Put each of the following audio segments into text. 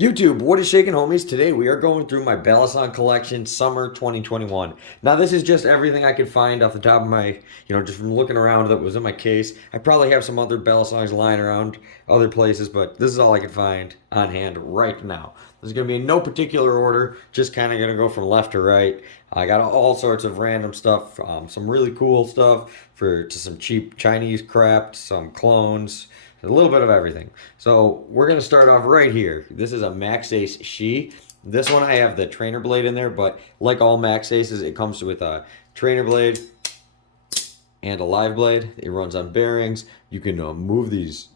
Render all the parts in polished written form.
YouTube, what is shaking, homies? Today we are going through my Balisong collection summer 2021. Now this is just everything I could find off the top of my, just from looking around that was in my case. I probably have some other Balisongs lying around other places, but this is all I could find on hand right now. This is going to be in no particular order, just kind of going to go from left to right. I got all sorts of random stuff, some really cool stuff to some cheap Chinese crap, some clones, a little bit of everything. So we're going to start off right here. This is a Maxace She. This one I have the trainer blade in there, but like all Maxaces, it comes with a trainer blade and a live blade. It runs on bearings. You can move the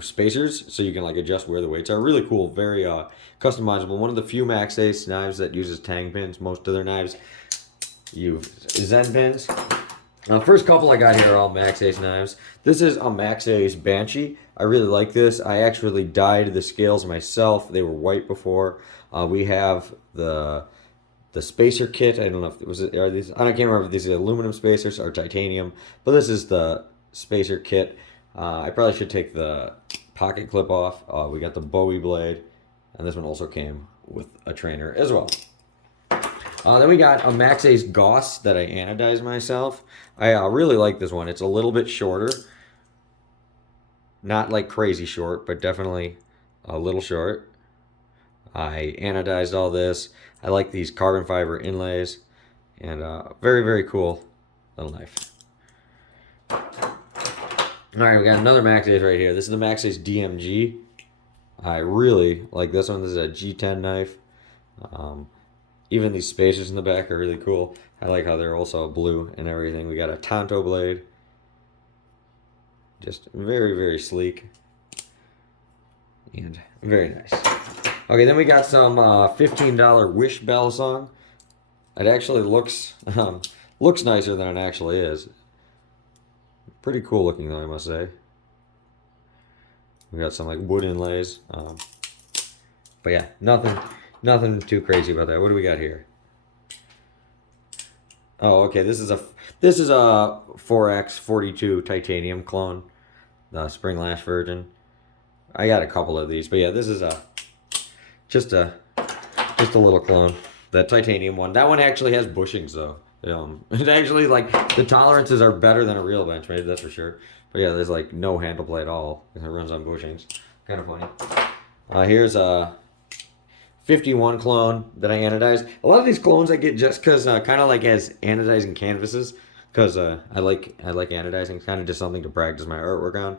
spacers so you can like adjust where the weights are. Really cool, very customizable. One of the few Maxace knives that uses tang pins. Most of their knives use Zen pins. First couple I got here are all Maxace knives. This is a Maxace Banshee. I really like this. I actually dyed the scales myself. They were white before. We have the spacer kit. I don't know if it was are these. I can't remember if these are aluminum spacers or titanium, but this is the spacer kit. I probably should take the pocket clip off. We got the Bowie blade, and this one also came with a trainer as well. Then we got a Maxace Gauss that I anodized myself. I really like this one. It's a little bit shorter. Not like crazy short, but definitely a little short. I anodized all this. I like these carbon fiber inlays. And very, very cool little knife. Alright, we got another Maxace right here. This is the Maxace DMG. I really like this one. This is a G10 knife. Even these spacers in the back are really cool. I like how they're also blue and everything. We got a Tonto blade. Just very, very sleek. And very nice. Okay, then we got some $15 Wish Balisong. It actually looks nicer than it actually is. Pretty cool looking though, I must say. We got some like wood inlays. But yeah, nothing too crazy about that. What do we got here? Oh, okay. This is a 4X42 titanium clone, the spring lash version. I got a couple of these, but yeah, this is just a little clone. That titanium one. That one actually has bushings though. It actually like the tolerances are better than a real Benchmade, that's for sure. But yeah, there's like no handle play at all. It runs on bushings. Kind of funny. Here's a 51 clone that I anodized. A lot of these clones I get just because kind of like as anodizing canvases, because I like anodizing. It's kind of just something to practice my artwork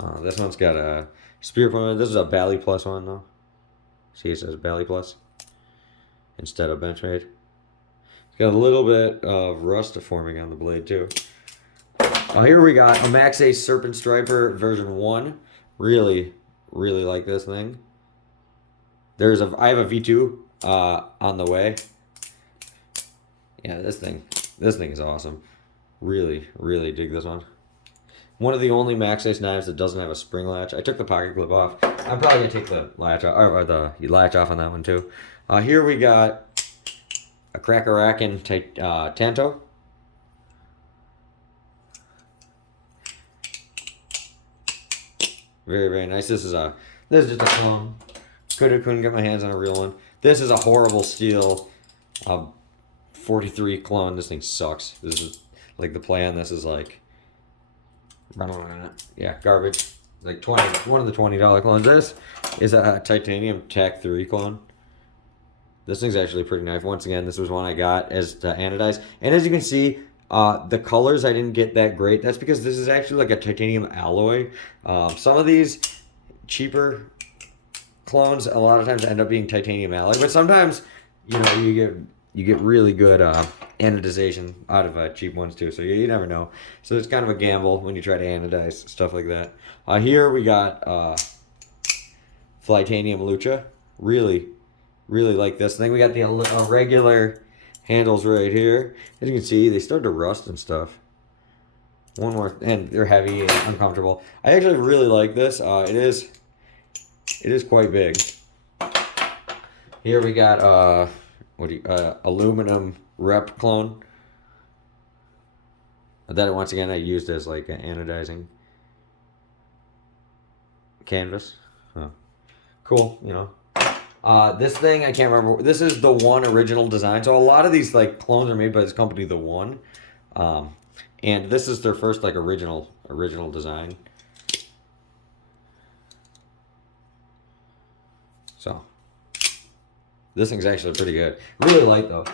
on. This one's got a spear point. This is a Bally Plus one though. See, it says Bally Plus instead of Benchmade. It's got a little bit of rust forming on the blade too. Here we got a Maxace Serpent Striper version 1. Really, really like this thing. I have a V2 on the way. Yeah, this thing is awesome. Really, really dig this one. One of the only Maxace knives that doesn't have a spring latch. I took the pocket clip off. I'm probably gonna take the latch off, or the latch off on that one too. Here we got a Cracker-Rackin' Tanto. Very, very nice. This is just a clone. Couldn't get my hands on a real one. This is a horrible steel 43 clone. This thing sucks. This is like the play on this is like, yeah, garbage. Like one of the $20 clones. This is a titanium Tac 3 clone. This thing's actually pretty nice. Once again, this was one I got as to anodize. And as you can see, the colors I didn't get that great. That's because this is actually like a titanium alloy. Some of these cheaper clones a lot of times end up being titanium alloy, but sometimes you get really good anodization out of cheap ones too. So you never know. So it's kind of a gamble when you try to anodize stuff like that. Here we got Flytanium Lucha. Really, really like this thing. We got the regular handles right here. As you can see, they start to rust and stuff. One more, and they're heavy and uncomfortable. I actually really like this. It is quite big. Here we got aluminum rep clone. That once again I used as like an anodizing canvas. Huh. Cool, you know. This thing, I can't remember. This is the One original design. So a lot of these like clones are made by this company, the One. And this is their first like original design. So this thing's actually pretty good. Really light though.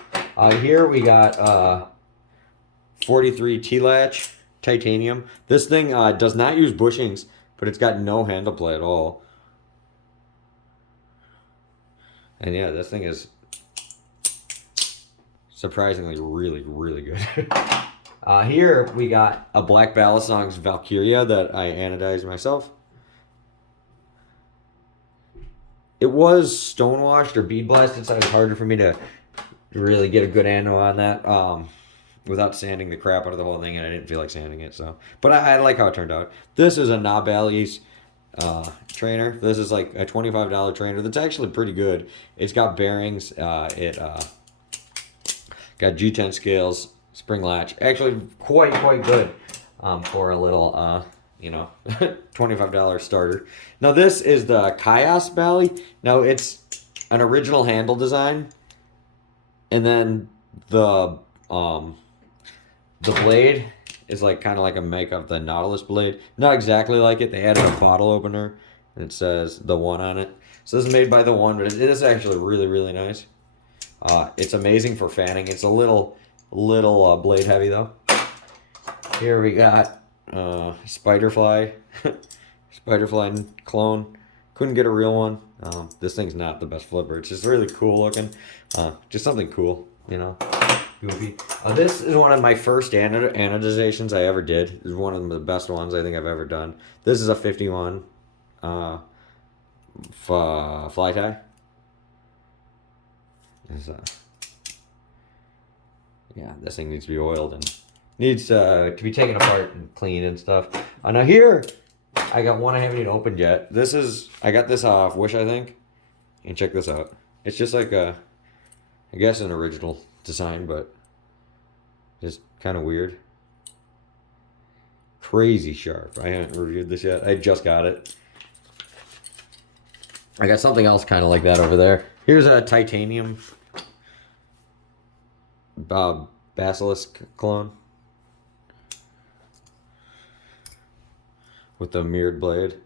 Here we got 43 T-latch titanium. This thing does not use bushings, but it's got no handle play at all. And yeah, this thing is surprisingly really, really good. Here we got a black Balisong's Valkyria that I anodized myself. It was stonewashed or bead blasted, so it was harder for me to really get a good ano on that without sanding the crap out of the whole thing, and I didn't feel like sanding it. So, but I like how it turned out. This is a Knob-Alley's trainer. This is like a $25 trainer that's actually pretty good. It's got bearings. It got G10 scales, spring latch. Actually, quite good for a little you know, $25 starter. Now this is the Kowalski Bally. Now it's an original handle design, and then the blade is like kind of like a make of the Nautilus blade. Not exactly like it. They added a bottle opener, and it says the One on it. So this is made by the One, but it is actually really, really nice. It's amazing for fanning. It's a little blade heavy though. Here we got Spiderfly clone. Couldn't get a real one. This thing's not the best flipper. It's just really cool looking. Just something cool, you know, goofy. This is one of my first anodizations I ever did. It's one of the best ones I think I've ever done. This is a 51 fly tie. Yeah, this thing needs to be oiled and needs to be taken apart and cleaned and stuff. Now here, I got one I haven't even opened yet. I got this off Wish, I think. And check this out. It's just like I guess an original design, but just kind of weird. Crazy sharp. I haven't reviewed this yet. I just got it. I got something else kind of like that over there. Here's a titanium Basilisk clone with the mirrored blade.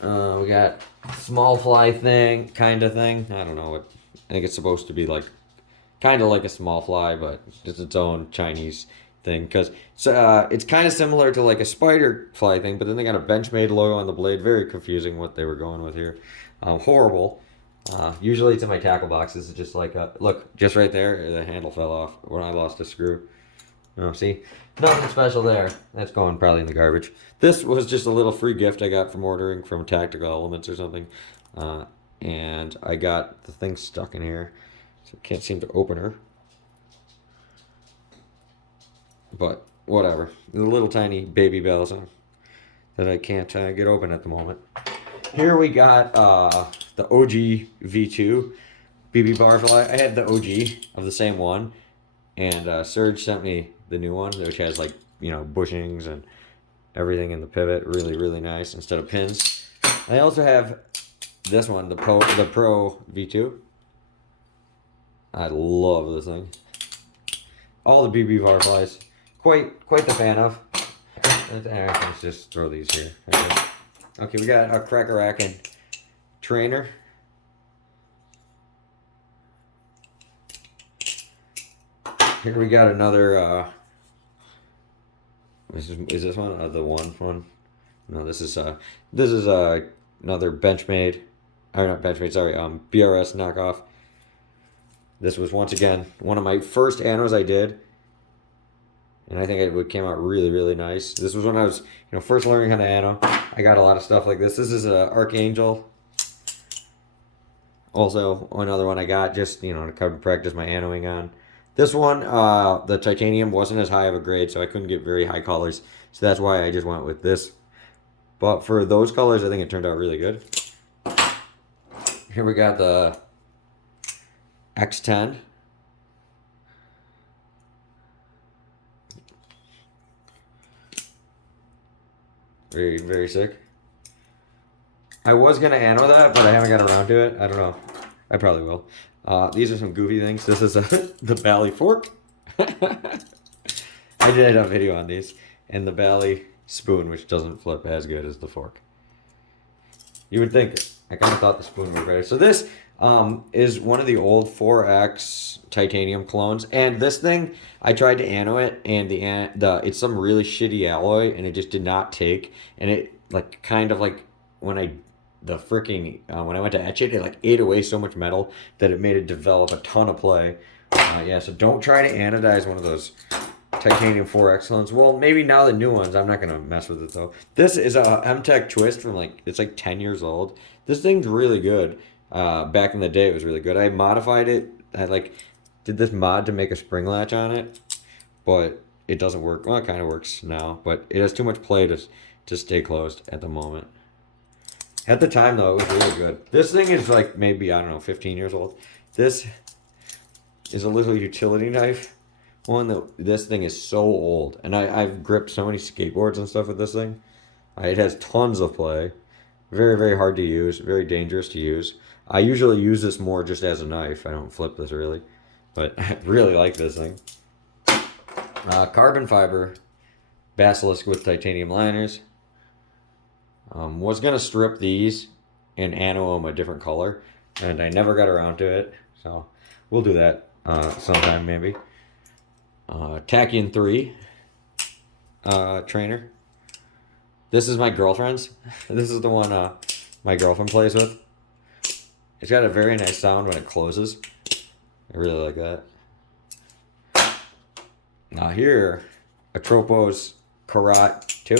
We got small fly thing, kind of thing. I don't know what. I think it's supposed to be like, kind of like a small fly, but it's its own Chinese thing. Because it's kind of similar to like a spider fly thing, but then they got a Benchmade logo on the blade. Very confusing what they were going with here. Horrible. Usually it's in my tackle boxes. It's just like look, just right there, the handle fell off when I lost a screw. Oh, see? Nothing special there. That's going probably in the garbage. This was just a little free gift I got from ordering from Tactical Elements or something. And I got the thing stuck in here. So I can't seem to open her. But whatever. The little tiny baby Balisong that I can't get open at the moment. Here we got the OG V2 BB Barfly. I had the OG of the same one. And Serge sent me the new one, which has like, you know, bushings and everything in the pivot. Really, really nice instead of pins. I also have this one, the Pro V2. I love this thing. All the BB Barflies. Quite the fan of. Let's just throw these here. Okay, we got a Cracker-Rackin' trainer. Here we got another, is this one? The one? No, this is another Benchmade, or not Benchmade, sorry, BRS knockoff. This was once again one of my first anos I did. And I think it came out really, really nice. This was when I was, first learning how to ano. I got a lot of stuff like this. This is a Archangel. Also, another one I got just, to come practice my anoing on. This one, the titanium wasn't as high of a grade, so I couldn't get very high colors. So that's why I just went with this. But for those colors, I think it turned out really good. Here we got the X10. Very, very sick. I was going to ano that, but I haven't got around to it. I don't know. I probably will. These are some goofy things. This is the Bally fork. I did a video on these. And the Bally spoon, which doesn't flip as good as the fork. You would think. I kind of thought the spoon would be better. So this is one of the old 4X titanium clones. And this thing, I tried to ano it, and it's some really shitty alloy, and it just did not take. And it, like, kind of like, when I went to etch it, it like ate away so much metal that it made it develop a ton of play. Yeah, so don't try to anodize one of those titanium 4X clones. Well, maybe now the new ones. I'm not going to mess with it, though. This is a M-Tech twist from, like, it's like 10 years old. This thing's really good. Back in the day, it was really good. I modified it. I, like, did this mod to make a spring latch on it, but it doesn't work. Well, it kind of works now, but it has too much play to stay closed at the moment. At the time, though, it was really good. This thing is, like, maybe, I don't know, 15 years old. This is a little utility knife. This thing is so old, and I've gripped so many skateboards and stuff with this thing. It has tons of play. Very, very hard to use. Very dangerous to use. I usually use this more just as a knife. I don't flip this really, but I really like this thing. Carbon fiber basilisk with titanium liners. Was gonna strip these and ano them a different color, and I never got around to it. So we'll do that sometime maybe. Tachyon 3 trainer. This is my girlfriend's. This is the one my girlfriend plays with. It's got a very nice sound when it closes. I really like that. Now here, a Tropos Karat 2.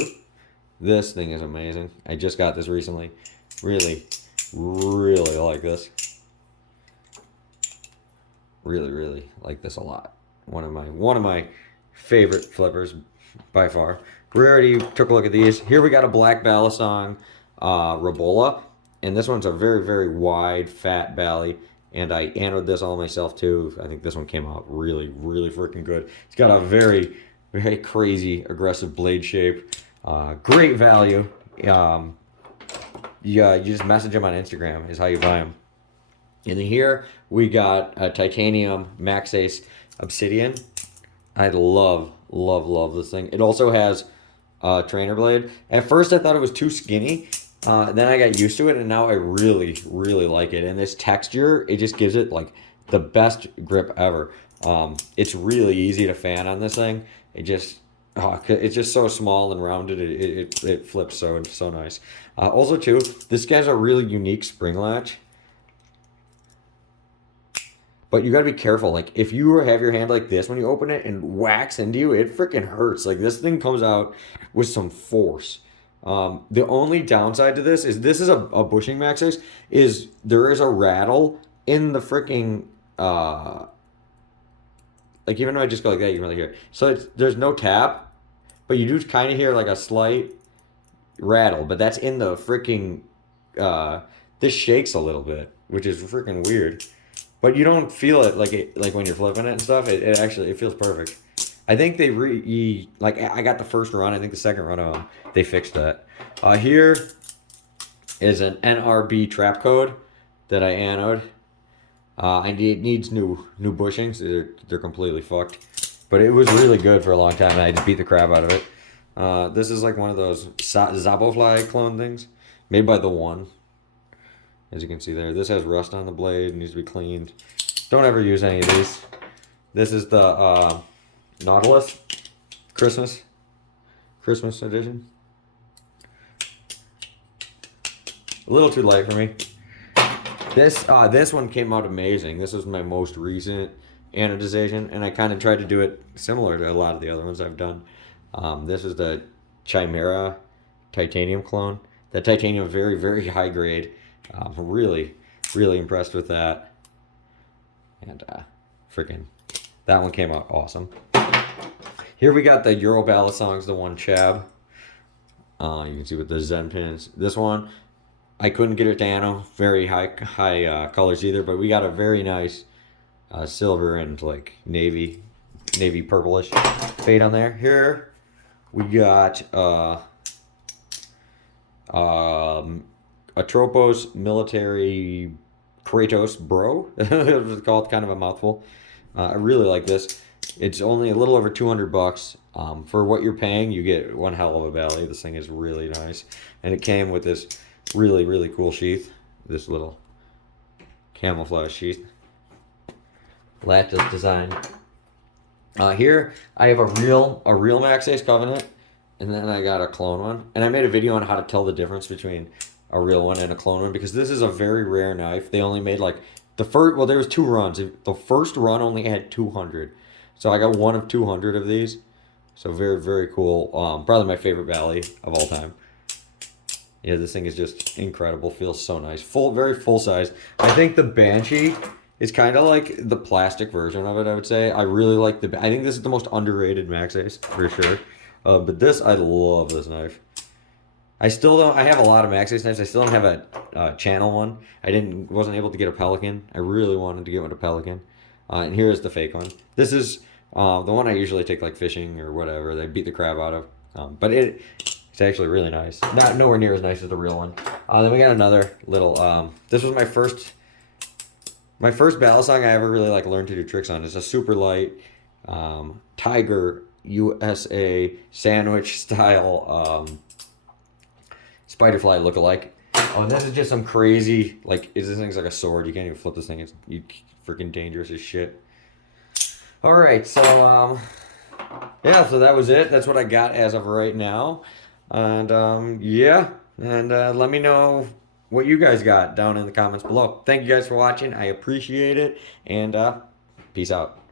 This thing is amazing. I just got this recently. Really, really like this. Really, really like this a lot. One of my favorite flippers by far. We already took a look at these. Here we got a black Balisong Rabola, and this one's a very, very wide, fat Bally, and I anodized this all myself too. I think this one came out really, really freaking good. It's got a very, very crazy, aggressive blade shape. Great value. Yeah, you just message them on Instagram is how you buy them. And then here we got a titanium Maxace Obsidian. I love, love, love this thing. It also has a trainer blade. At first I thought it was too skinny. Then I got used to it, and now I really, really like it. And this texture, it just gives it like the best grip ever. It's really easy to fan on this thing. It's just so small and rounded. It flips so nice. Also too, this guy's a really unique spring latch. But you gotta be careful. Like, if you have your hand like this when you open it and whacks into you, it freaking hurts. Like, this thing comes out with some force. The only downside to this is a bushing Maxace, is there is a rattle in the freaking, like, even if I just go like that, you can really hear it. So there's no tap, but you do kind of hear like a slight rattle, but that's in the freaking, this shakes a little bit, which is freaking weird. But you don't feel it like when you're flipping it and stuff. It actually feels perfect. I think they like I got the first run. I think the second run of them they fixed that. Here is an NRB trap code that I anode. It needs new bushings. They're completely fucked. But it was really good for a long time, and I just beat the crap out of it. This is like one of those Zabofly clone things made by The One. As you can see there, this has rust on the blade, needs to be cleaned. Don't ever use any of these. This is the Nautilus Christmas edition. A little too light for me. This one came out amazing. This was my most recent anodization, and I kind of tried to do it similar to a lot of the other ones I've done. This is the Chimera titanium clone. That titanium, very, very high grade. Really, really impressed with that. And freaking, that one came out awesome. Here we got the Euro Balisongs, the one Chab. You can see with the Zen pins. This one, I couldn't get it to ano, very high colors either, but we got a very nice silver and like navy purplish fade on there. Here we got Atropos Military Kratos Bro. It's called, kind of a mouthful. I really like this. It's only a little over 200 bucks. For what you're paying, you get one hell of a belly. This thing is really nice. And it came with this really, really cool sheath. This little camouflage sheath. Lattice design. Here I have a real Maxace Covenant, and then I got a clone one. And I made a video on how to tell the difference between a real one and a clone one, because this is a very rare knife. They only made like the first, well, there was 2 runs. The first run only had 200. So I got one of 200 of these. So very, very cool. Probably my favorite Bally of all time. Yeah, this thing is just incredible. Feels so nice. Very full size. I think the Banshee is kind of like the plastic version of it, I would say. I really like I think this is the most underrated Maxace, for sure. But this, I love this knife. I still don't, I have a lot of Maxace knives. I still don't have a channel one. Wasn't able to get a Pelican. I really wanted to get one a Pelican. And here is the fake one. This is the one I usually take like fishing or whatever. They beat the crap out of. But it's actually really nice. Nowhere near as nice as the real one. Then we got another little, this was my first Balisong I ever really like learned to do tricks on. It's a super light Tiger USA sandwich style Spiderfly lookalike. Oh, and this is just some crazy, like, this thing's like a sword. You can't even flip this thing. It's freaking dangerous as shit. All right, so yeah, so that was it. That's what I got as of right now. And yeah, and let me know what you guys got down in the comments below. Thank you guys for watching. I appreciate it, and peace out.